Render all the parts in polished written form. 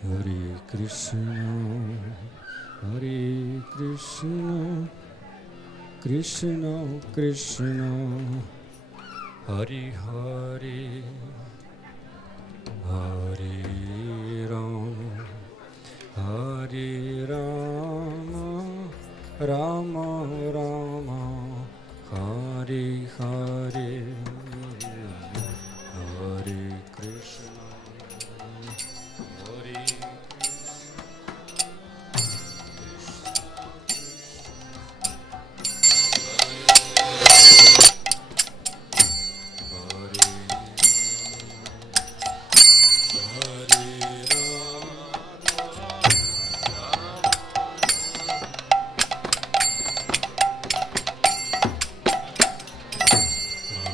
Hare Krishna, Hare Krishna, Krishna Krishna, Hare Hare, Hare Rama, Hare Rama, Rama Rama, Hare Hare, Hare Krishna.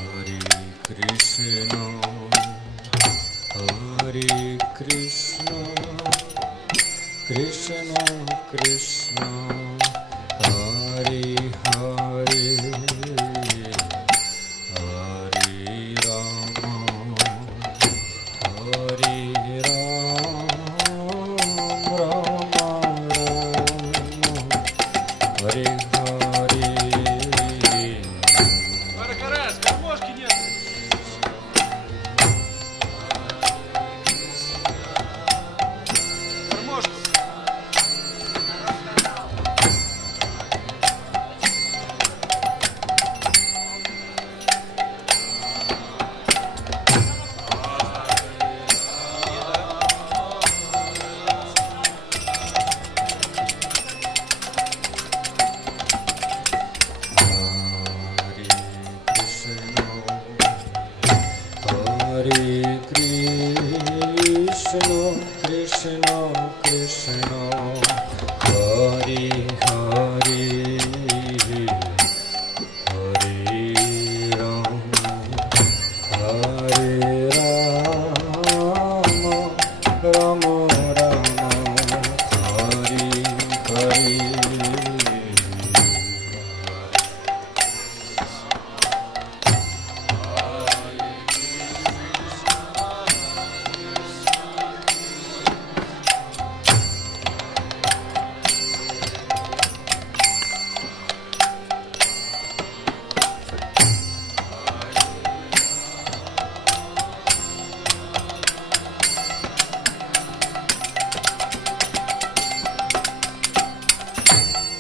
Hare Krishna, Hare Krishna, Krishna Krishna, Hare Hare, Hare Rama, Hare Rama, Rama Rama, Hare Hare.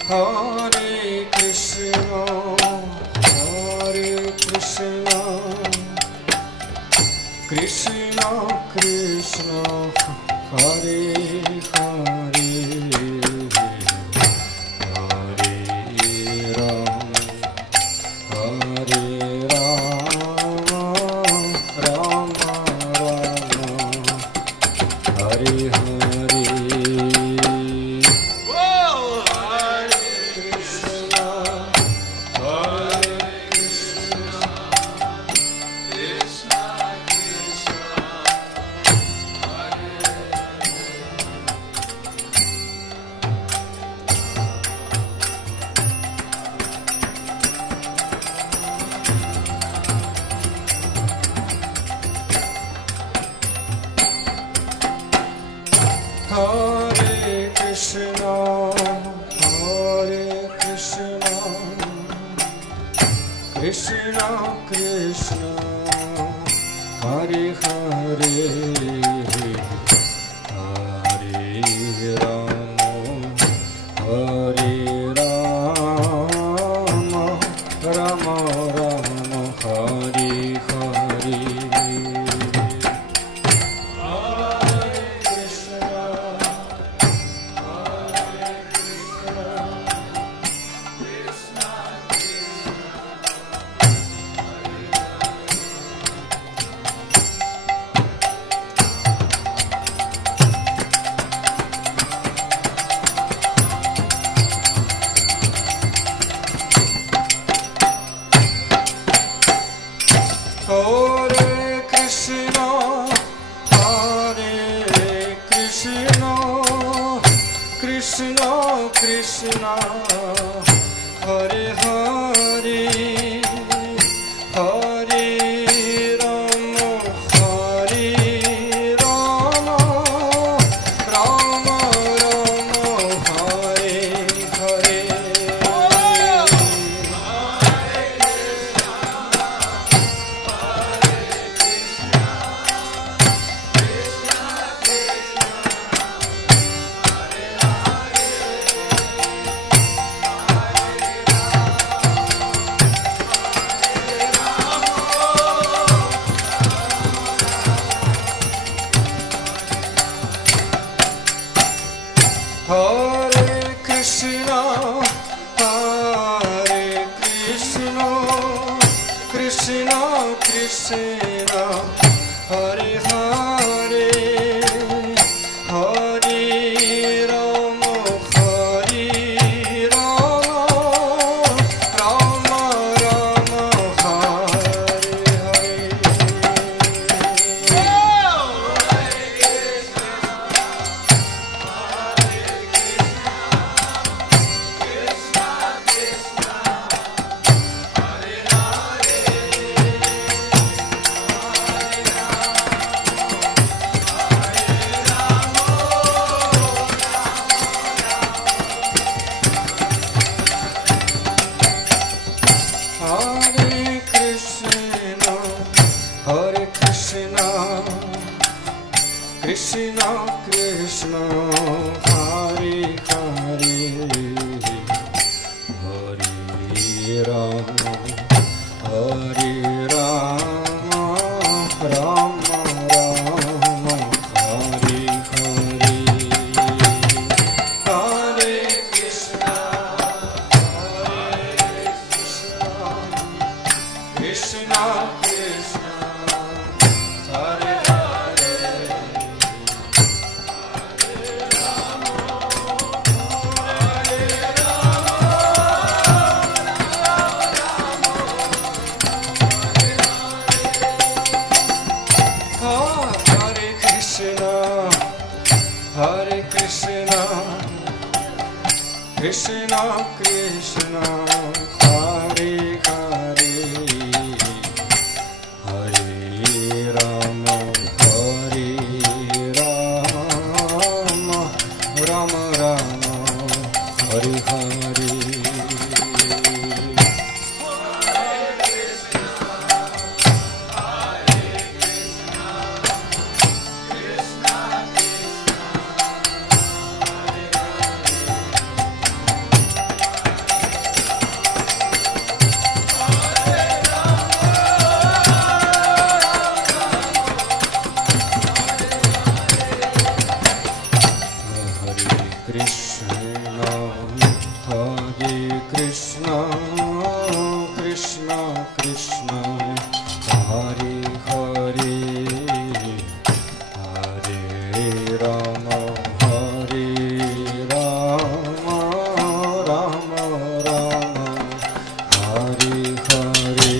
Hare Krishna, Hare Krishna, Krishna Krishna, Hare Hare, Hare Rama, Hare Rama, Rama Rama, Hare Hare. Hare Krishna, Hare Krishna, Krishna Krishna, Hare Hare, Hare Rama, Hare Rama, Hare Krishna, Hare Krishna, Krishna Krishna, Hare Hare, Hare Rama, Hare Rama, Rama Rama, Hare Hare. Hare Krishna, Hare Krishna, Krishna Krishna, Hare Hare, Hare Rama, Hare Rama, Rama Rama, Hare Hare. Hare Krishna, Krishna Krishna, Hare Hare, Hare Krishna, Hare Krishna, Krishna Krishna, Hare Hare, Hare Rama, Hare Rama, Rama Rama, Hare Hare. Krishna, Hare Krishna, Krishna Krishna, Hare Hare, Hare Rama, Hare Rama, Rama Rama, Hare Hare,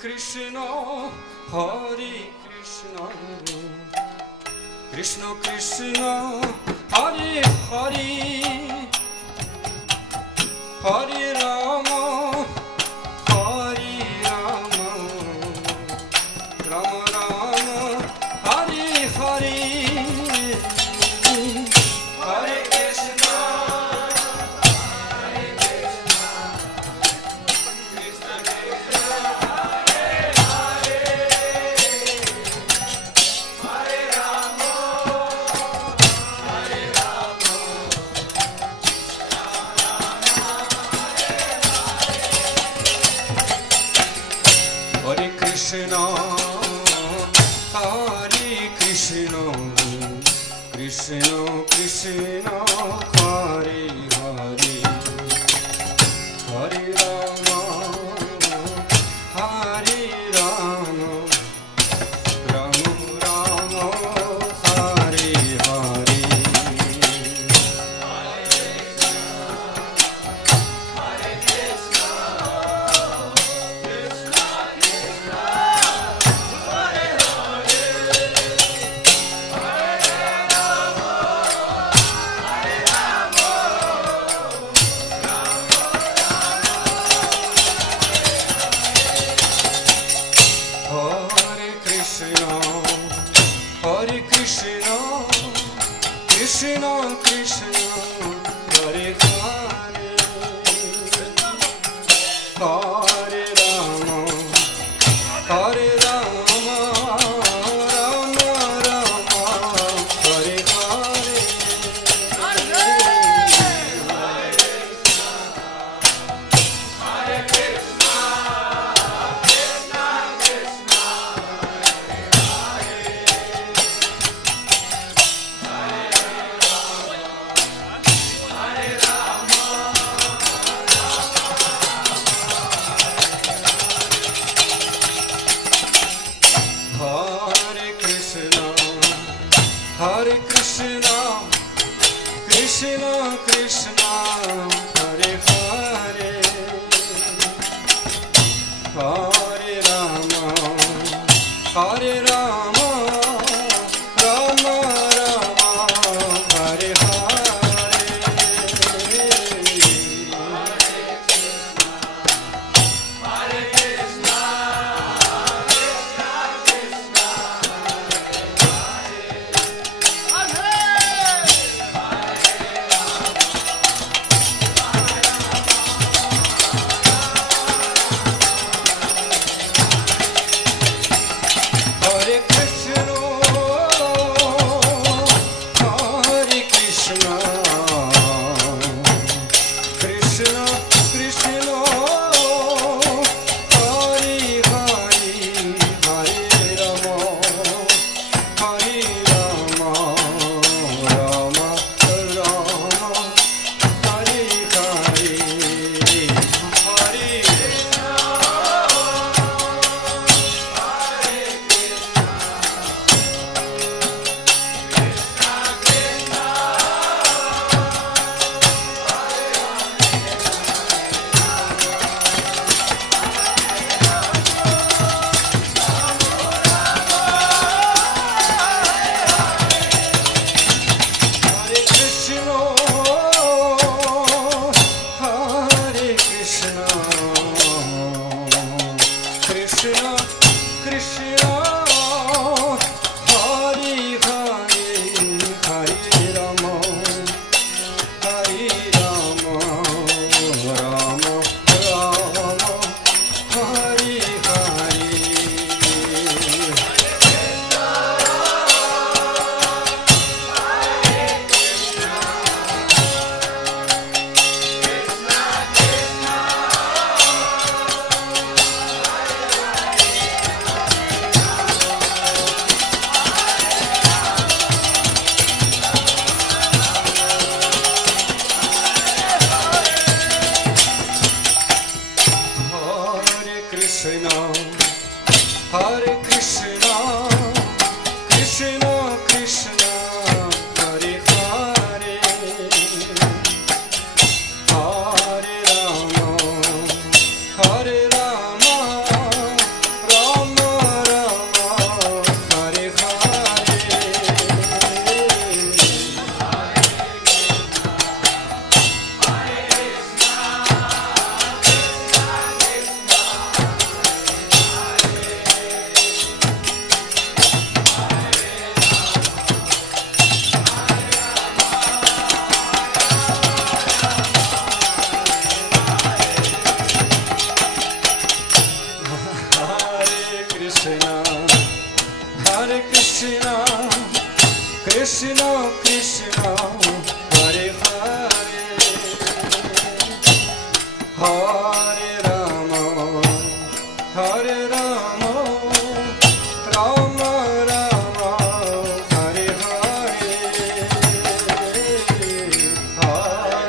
Krishna, Hare Krishna, Krishna Krishna, Hare Hare, Hare Rama, Hare Rama, Rama Rama, Hare Hare, Hare Krishna, Hare Krishna, Krishna Krishna, Hare Hare, Hare Rama, Hare Rama, Hare Krishna, Hare Krishna, Krishna Krishna, Hare Hare, Hare Rama, Hare Rama, Rama Rama, Hare Hare. Hare Krishna, Hare Krishna, Krishna Krishna, Hare Hare, Hare Rama, Hare Rama, Rama Rama, Hare Hare. Hare Krishna, Hare Krishna, Krishna Krishna, Hare Hare, Hare Rama, Hare Rama, Rama Rama, Hare Hare. Hare Krishna, Hare Krishna, Krishna Krishna, Hare Hare, Hare Rama, Hare Rama, Rama Rama, Hare Hare, Hare Hare Krishna, Hare Krishna, Krishna Krishna, Hare Hare, Hare Rama, Hare Rama, Rama Rama, Hare Hare. Hare Krishna, Hare Krishna, Krishna Krishna, Hare Hare, Hare Rama, Hare Rama, Krishna Krishna Hare Hare Hare Rama Hare Rama Rama Rama Hare Hare Hare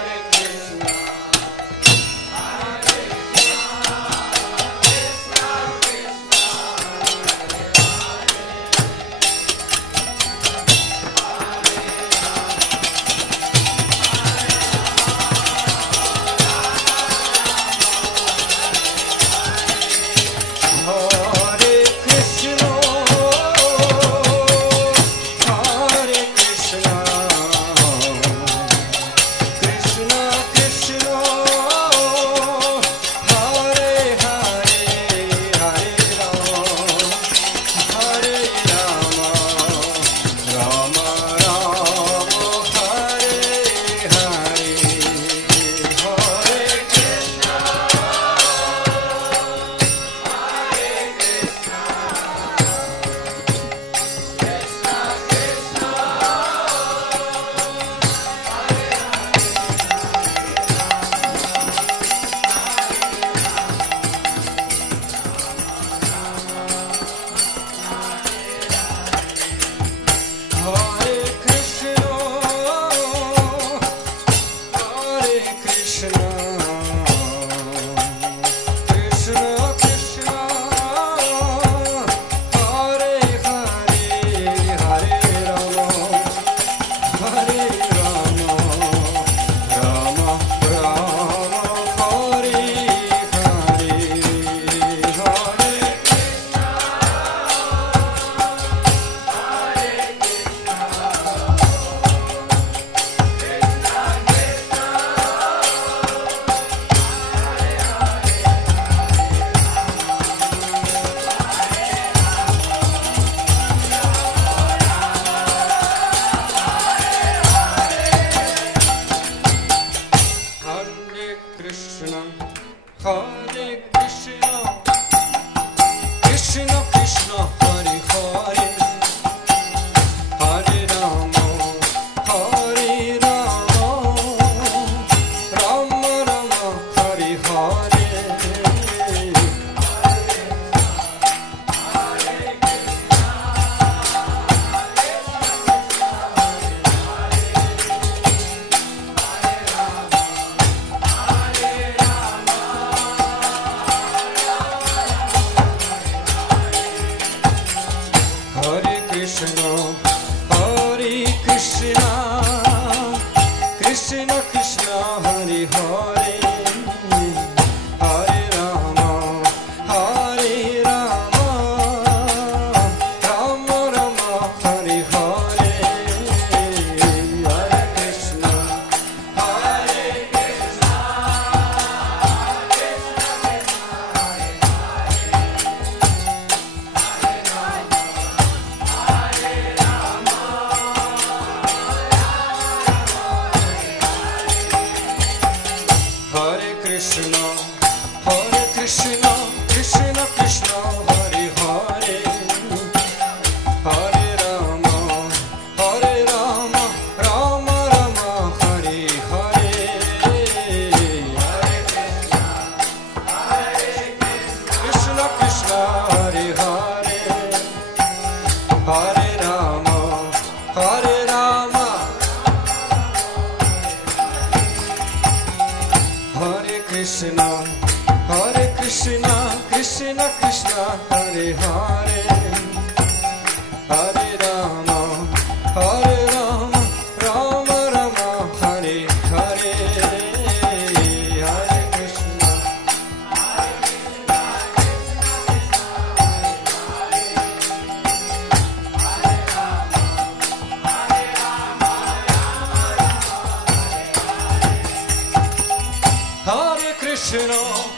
Krishna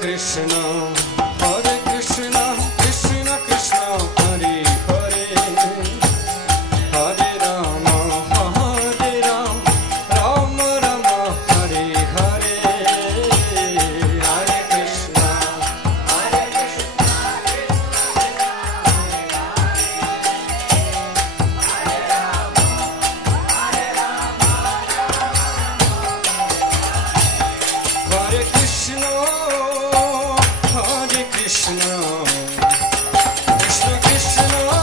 Krishna, Krishna Krishna, Hare Hare, Hare Rama, Rama Rama, Hare Hare, Hare Krishna, Hare Krishna, Hare Krishna, Krishna Krishna,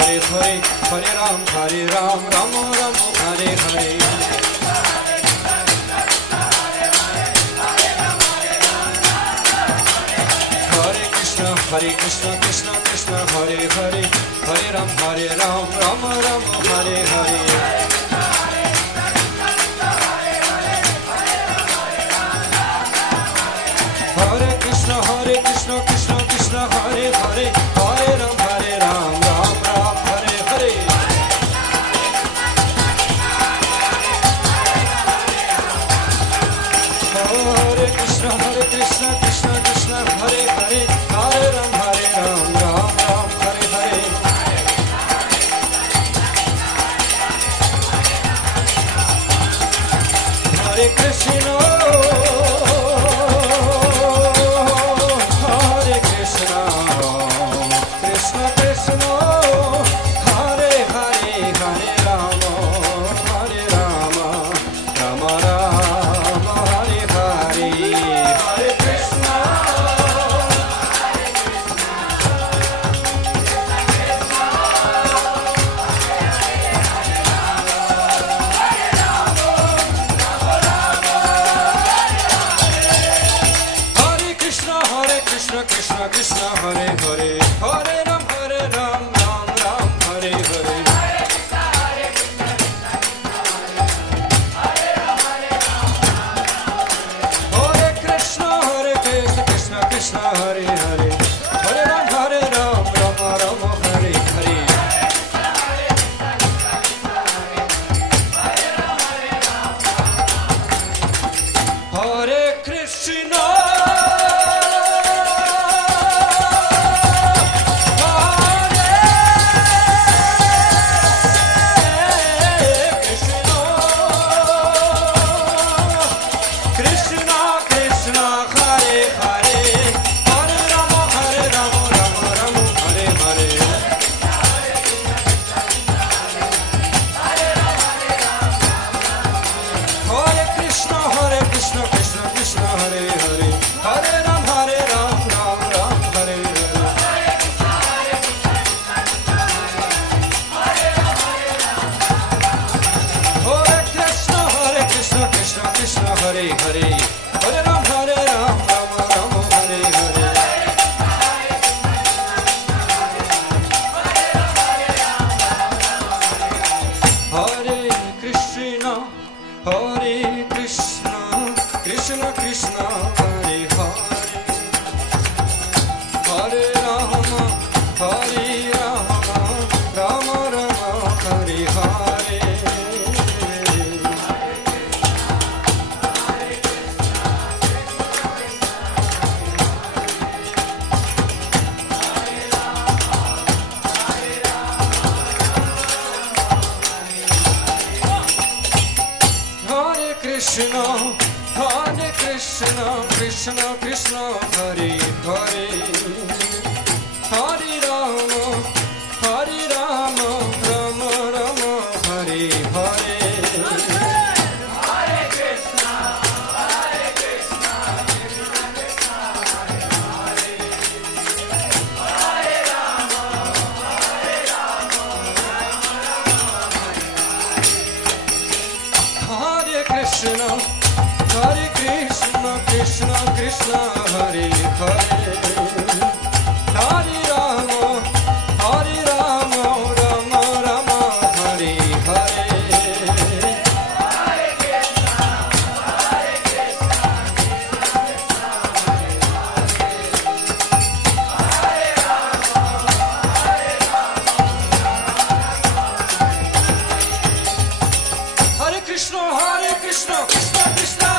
Hare Hare, Hare Rama, Rama Rama, Hare Hare, Hare Krishna, Hare Krishna, Hare Krishna, Krishna Krishna, Hare Hare, Hare Rama, Rama Rama, Hare Hare, Hare Hare Krishna, Krishna Krishna, Hare Hare, Hare Ram, Rama Rama, Hare Hare. Hare Krishna, Krishna Krishna, Hare Hare, Hare Ram, Rama Rama, Hare Hare. Hare Krishna, Krishna Krishna, Hare Hare, Hare Ram, Ram Ram, Hare Hare. Hare Krishna, Krishna Krishna, Hare Hare, Hare Ram, Ram Ram, Hare Hare. Hare Krishna, Hare Krishna, Krishna Krishna, Hare Hare, Hare Rama, Rama Rama, Hare Hare, Hare Krishna, Hare Krishna, Krishna Krishna, Hare Hare, Hare Ram, Ram Ram, Hare Hare. Hare Krishna, Krishna Krishna, Hare Hare, Hare Ram, Rama Rama, Hare Hare. Hare Krishna, Krishna Krishna, Hare Hare, Hare Rama, Rama Rama, Hare Hare. Hare Krishna, Krishna Krishna, Hare Hare, Hare Ram, Ram Ram, Hare Hare. Hare Krishna, Krishna Hare Hare, Hare Ram, Ram Ram, Hare Hare. Hare Krishna, Krishna Krishna, Hare Hare, Hare Rama, Rama Rama, Hare Hare. Krishna, Hare Krishna, Krishna Krishna, Hare Hare, Hare Rama, Rama Rama, Hare Hare. Krishna, Hare Krishna, Krishna Krishna, Hare Hare, Hare Rama, Rama Rama, Hare Hare. Hare Krishna, Krishna Krishna,